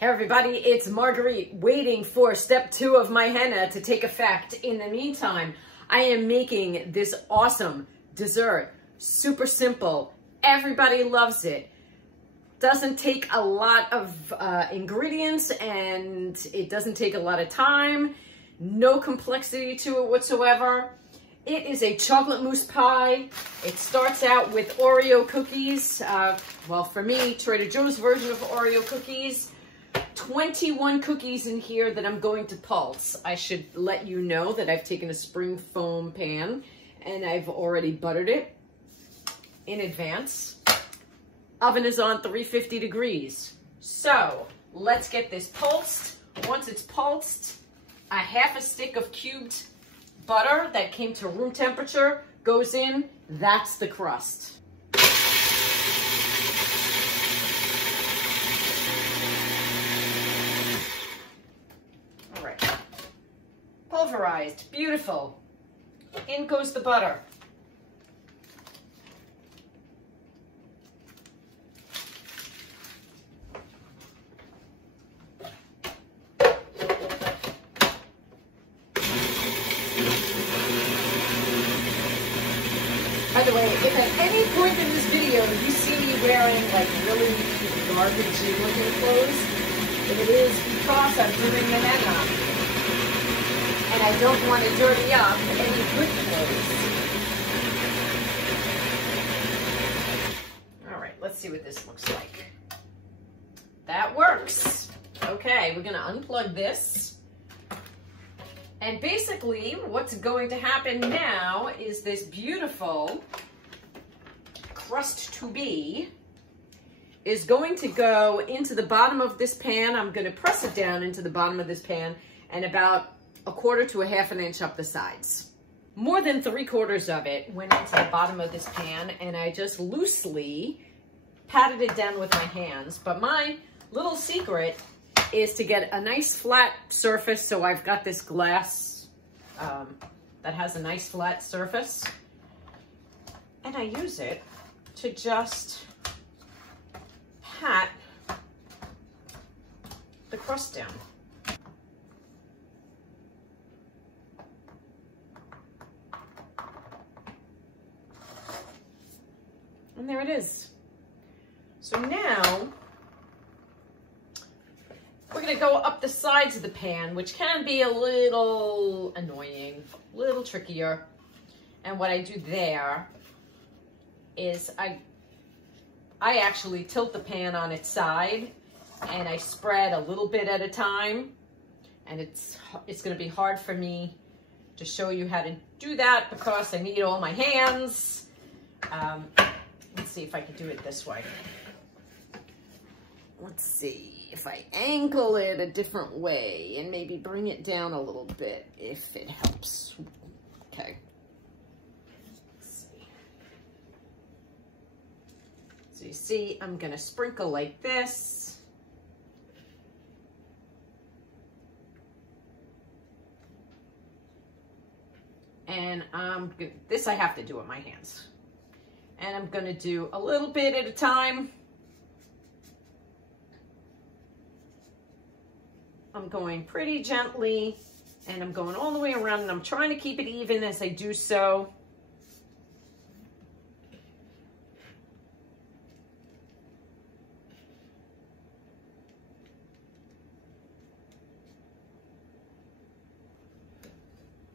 Hey everybody, it's Marguerite, waiting for step 2 of my henna to take effect. In the meantime, I am making this awesome dessert. Super simple. Everybody loves it. Doesn't take a lot of ingredients, and it doesn't take a lot of time. No complexity to it whatsoever. It is a chocolate mousse pie. It starts out with Oreo cookies. Well, for me, Trader Joe's version of Oreo cookies. 21 cookies in here that I'm going to pulse. I should let you know that I've taken a spring foam pan and I've already buttered it in advance. Oven is on 350 degrees. So let's get this pulsed. Once it's pulsed, a half a stick of cubed butter that came to room temperature goes in. That's the crust. All right, pulverized, beautiful. In goes the butter. By the way, if at any point in this video you see me wearing like really garbagey looking clothes, it is because I'm doing the henna. And I don't want to dirty up any good clothes. All right, let's see what this looks like. That works. Okay, we're gonna unplug this. And basically, what's going to happen now is this beautiful crust to be is going to go into the bottom of this pan. I'm going to press it down into the bottom of this pan and about 1/4 to 1/2 inch up the sides. More than 3/4 of it went into the bottom of this pan, and I just loosely patted it down with my hands. But my little secret is to get a nice flat surface. So I've got this glass that has a nice flat surface, and I use it to just pat the crust down. And there it is. So now we're gonna go up the sides of the pan, which can be a little annoying, a little trickier. And what I do there is I actually tilt the pan on its side and I spread a little bit at a time. And it's gonna be hard for me to show you how to do that because I need all my hands. Let's see if I can do it this way. Let's see if I angle it a different way and maybe bring it down a little bit if it helps. Okay. Let's see. So you see, I'm gonna sprinkle like this. And this I have to do with my hands. And I'm gonna do a little bit at a time. I'm going pretty gently, and I'm going all the way around, and I'm trying to keep it even as I do so.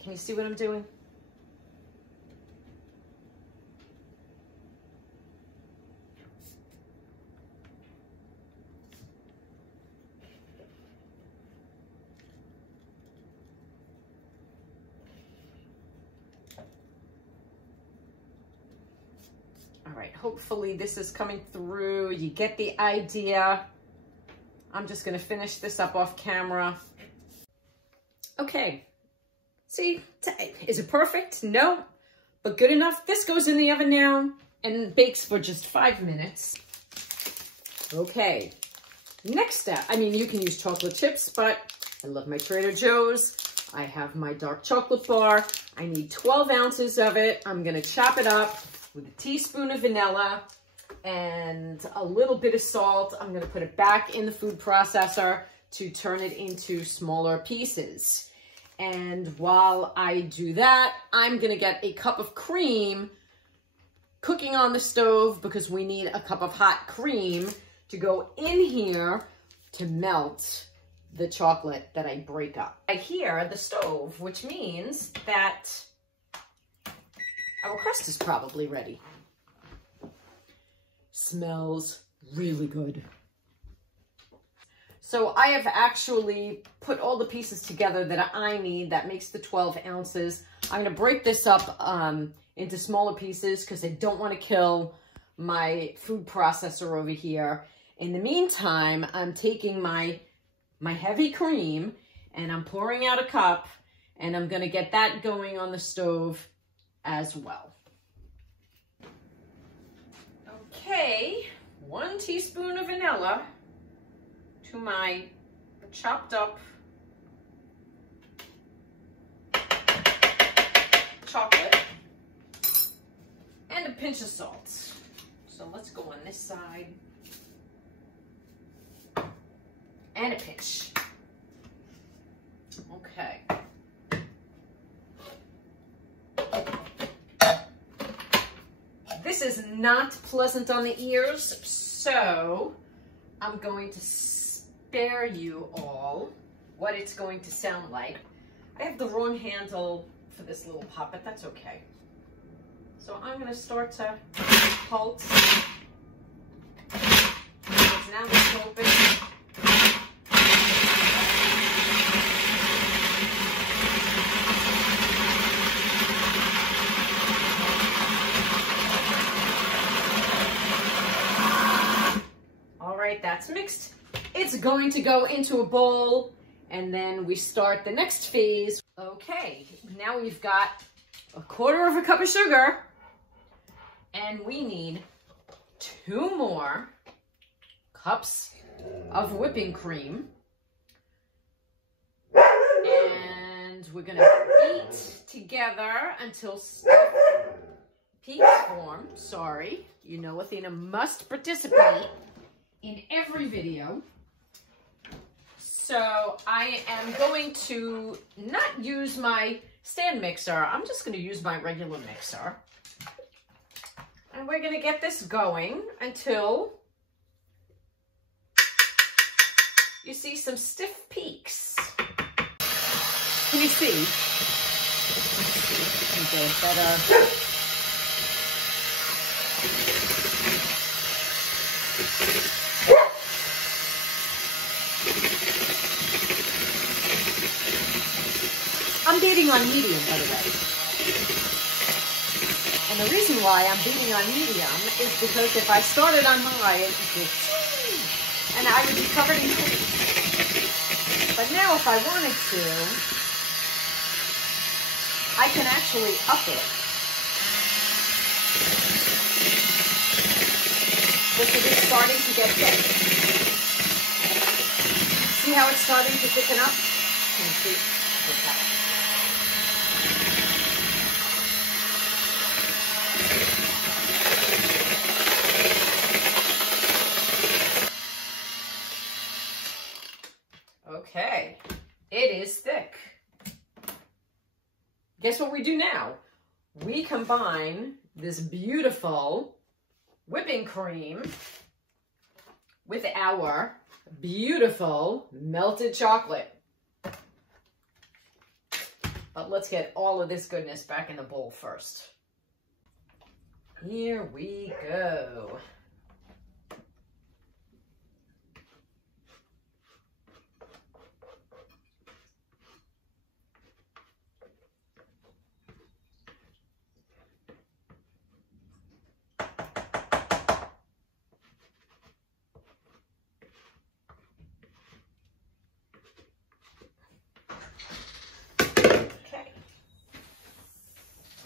Can you see what I'm doing? All right, hopefully this is coming through. You get the idea. I'm just gonna finish this up off camera. Okay, see, is it perfect? No, but good enough. This goes in the oven now and bakes for just 5 minutes. Okay, next step. I mean, you can use chocolate chips, but I love my Trader Joe's. I have my dark chocolate bar. I need 12 ounces of it. I'm gonna chop it up with a teaspoon of vanilla, and a little bit of salt. I'm going to put it back in the food processor to turn it into smaller pieces. And while I do that, I'm going to get a cup of cream cooking on the stove, because we need a cup of hot cream to go in here to melt the chocolate that I break up. I hear the stove, which means that our crust is probably ready. Smells really good. So I have actually put all the pieces together that I need. That makes the 12 ounces. I'm going to break this up into smaller pieces because I don't want to kill my food processor over here. In the meantime, I'm taking my heavy cream and I'm pouring out a cup, and I'm going to get that going on the stove as well. Okay, 1 teaspoon of vanilla to my chopped up chocolate, and a pinch of salt. So let's go on this side. And a pinch. Okay. This is not pleasant on the ears, so I'm going to spare you all what it's going to sound like. I have the wrong handle for this little pot, but that's okay. So I'm going to start to pulse. Now it's open. All right, that's mixed. It's going to go into a bowl, and then we start the next phase. Okay, now we've got 1/4 cup of sugar, and we need 2 more cups of whipping cream. And we're gonna beat together until peaks form. Sorry, you know Athena must participate in every video. So I am going to not use my stand mixer. I'm just going to use my regular mixer. And we're going to get this going until you see some stiff peaks. Can you see? Okay, better. I'm beating on medium, by the way. And the reason why I'm beating on medium is because if I started on high, it would go, and I would be covered in cream. But now if I wanted to, I can actually up it. Just as it's starting to get thick. See how it's starting to thicken up? Can you see? Okay. Okay, it is thick. Guess what we do now? We combine this beautiful whipping cream with our beautiful melted chocolate. But let's get all of this goodness back in the bowl first. Here we go.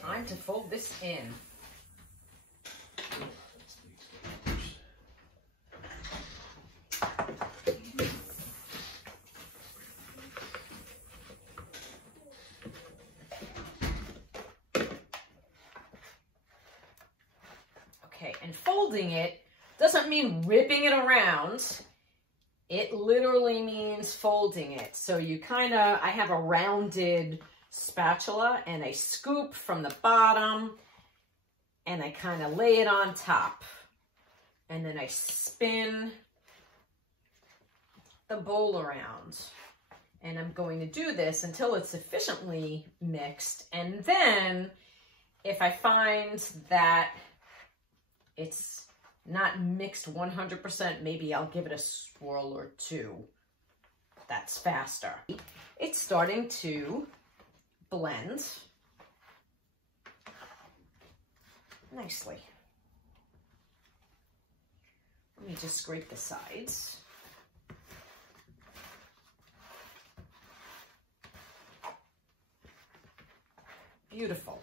Time to fold this in. Okay, and fold folding it doesn't mean whipping it around. It literally means folding it. So you I have a rounded spatula and I scoop from the bottom and I kind of lay it on top. And then I spin the bowl around. And I'm going to do this until it's sufficiently mixed. And then if I find that it's not mixed 100%, maybe I'll give it a swirl or two. That's faster. It's starting to blend nicely. Let me just scrape the sides. Beautiful.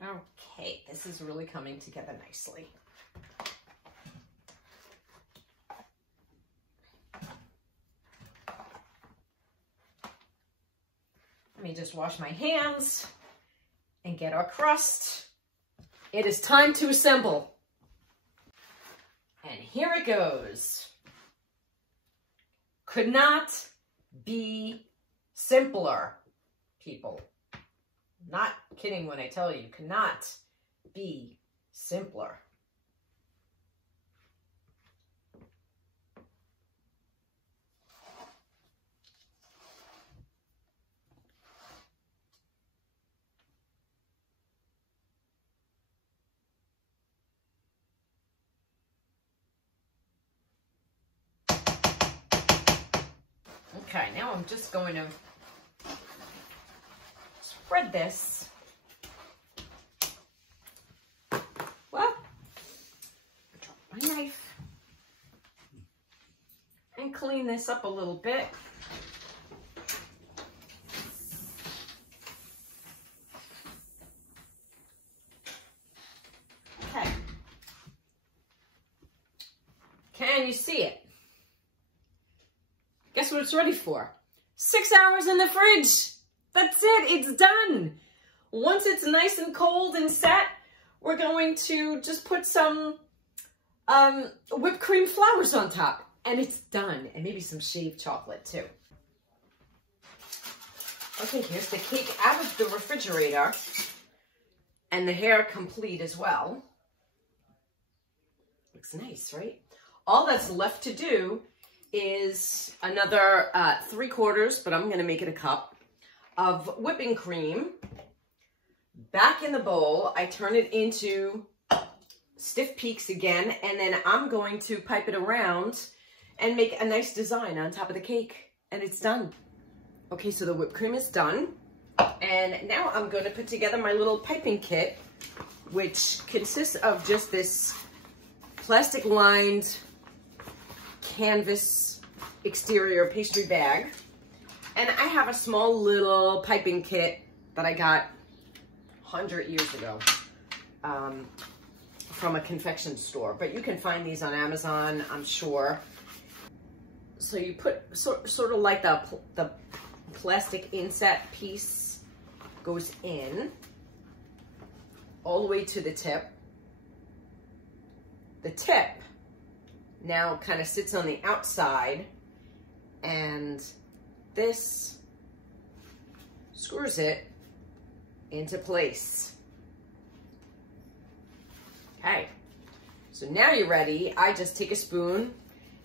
Okay, this is really coming together nicely. Let me just wash my hands and get our crust. It is time to assemble. And here it goes. Could not be simpler, people. Not kidding when I tell you, could not be simpler. Okay, now I'm just going to spread this. Well, drop my knife and clean this up a little bit. Okay. Can you see it? Guess what it's ready for? 6 hours in the fridge. That's it, it's done. Once it's nice and cold and set, we're going to just put some whipped cream flowers on top and it's done. And maybe some shaved chocolate too. Okay, here's the cake out of the refrigerator and the hair complete as well. Looks nice, right? All that's left to do is another 3/4, but I'm gonna make it a cup, of whipping cream back in the bowl. I turn it into stiff peaks again, and then I'm going to pipe it around and make a nice design on top of the cake, and it's done. Okay, so the whipped cream is done, and now I'm going to put together my little piping kit, which consists of just this plastic lined canvas exterior pastry bag. And I have a small little piping kit that I got 100 years ago from a confection store. But you can find these on Amazon, I'm sure. So you put sort of like the plastic inset piece goes in all the way to the tip. The tip now kind of sits on the outside, and this screws it into place. Okay, so now you're ready. I just take a spoon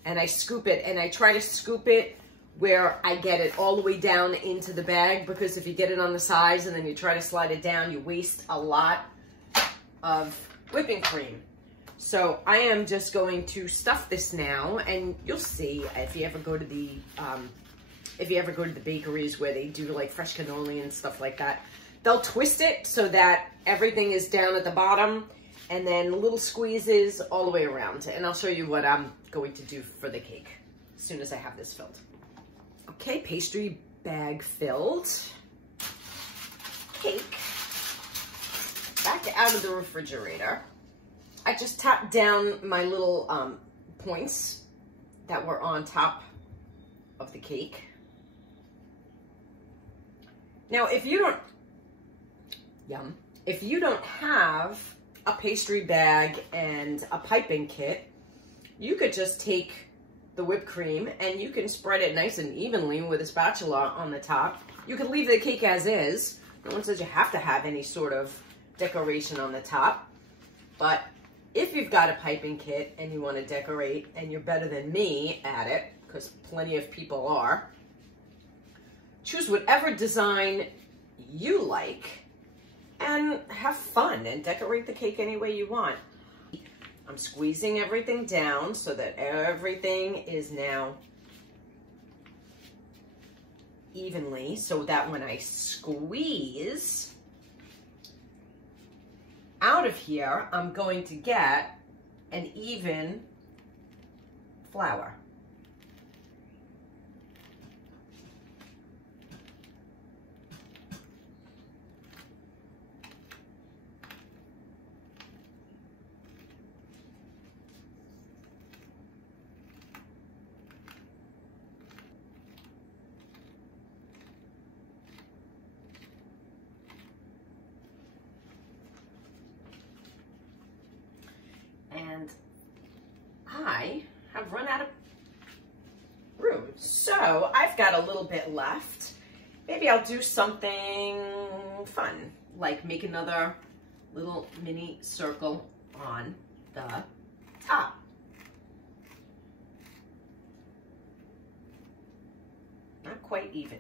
and I scoop it, and I try to scoop it where I get it all the way down into the bag, because if you get it on the sides and then you try to slide it down, you waste a lot of whipping cream. So I am just going to stuff this now, and you'll see if you ever go to the bakeries where they do like fresh cannoli and stuff like that, they'll twist it so that everything is down at the bottom, and then little squeezes all the way around. And I'll show you what I'm going to do for the cake as soon as I have this filled. Okay, pastry bag filled. Cake back out of the refrigerator. I just tapped down my little points that were on top of the cake. Now, if you don't have a pastry bag and a piping kit, you could just take the whipped cream and you can spread it nice and evenly with a spatula on the top. You could leave the cake as is. No one says you have to have any sort of decoration on the top. But if you've got a piping kit and you want to decorate, and you're better than me at it, because plenty of people are, choose whatever design you like and have fun and decorate the cake any way you want. I'm squeezing everything down so that everything is now evenly, so that when I squeeze out of here, I'm going to get an even flour. And I have run out of room. So I've got a little bit left. Maybe I'll do something fun, like make another little mini circle on the top. Not quite even.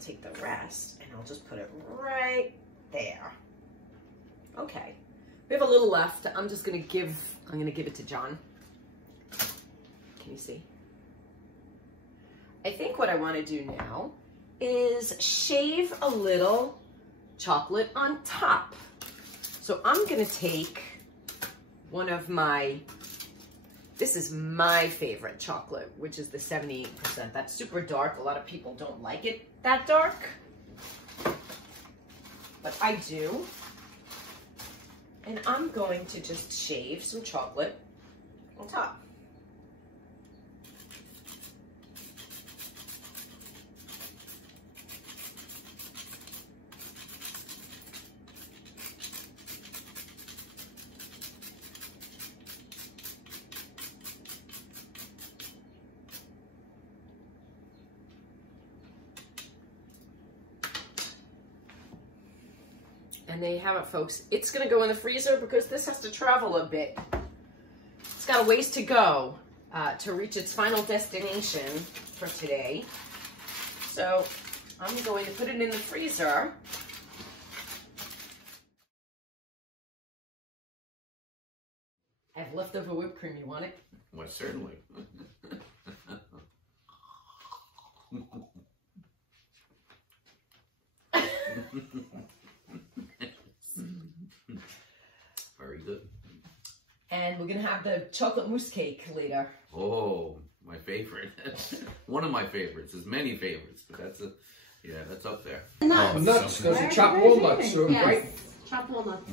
Take the rest and I'll just put it right there. Okay, we have a little left. I'm gonna give it to John. Can you see? I think what I want to do now is shave a little chocolate on top. So I'm gonna take one of this is my favorite chocolate, which is the 78%. That's super dark. A lot of people don't like it that dark, but I do. And I'm going to just shave some chocolate on top. And there you have it, folks. It's gonna go in the freezer because this has to travel a bit. It's got a ways to go to reach its final destination for today. So I'm going to put it in the freezer. I have leftover whipped cream. You want it? Well, certainly. Very good. And we're gonna have the chocolate mousse cake later. Oh, my favorite. One of my favorites. There's many favorites, but that's up there. Nuts, because you chop walnuts, Yes. right? Chop walnuts.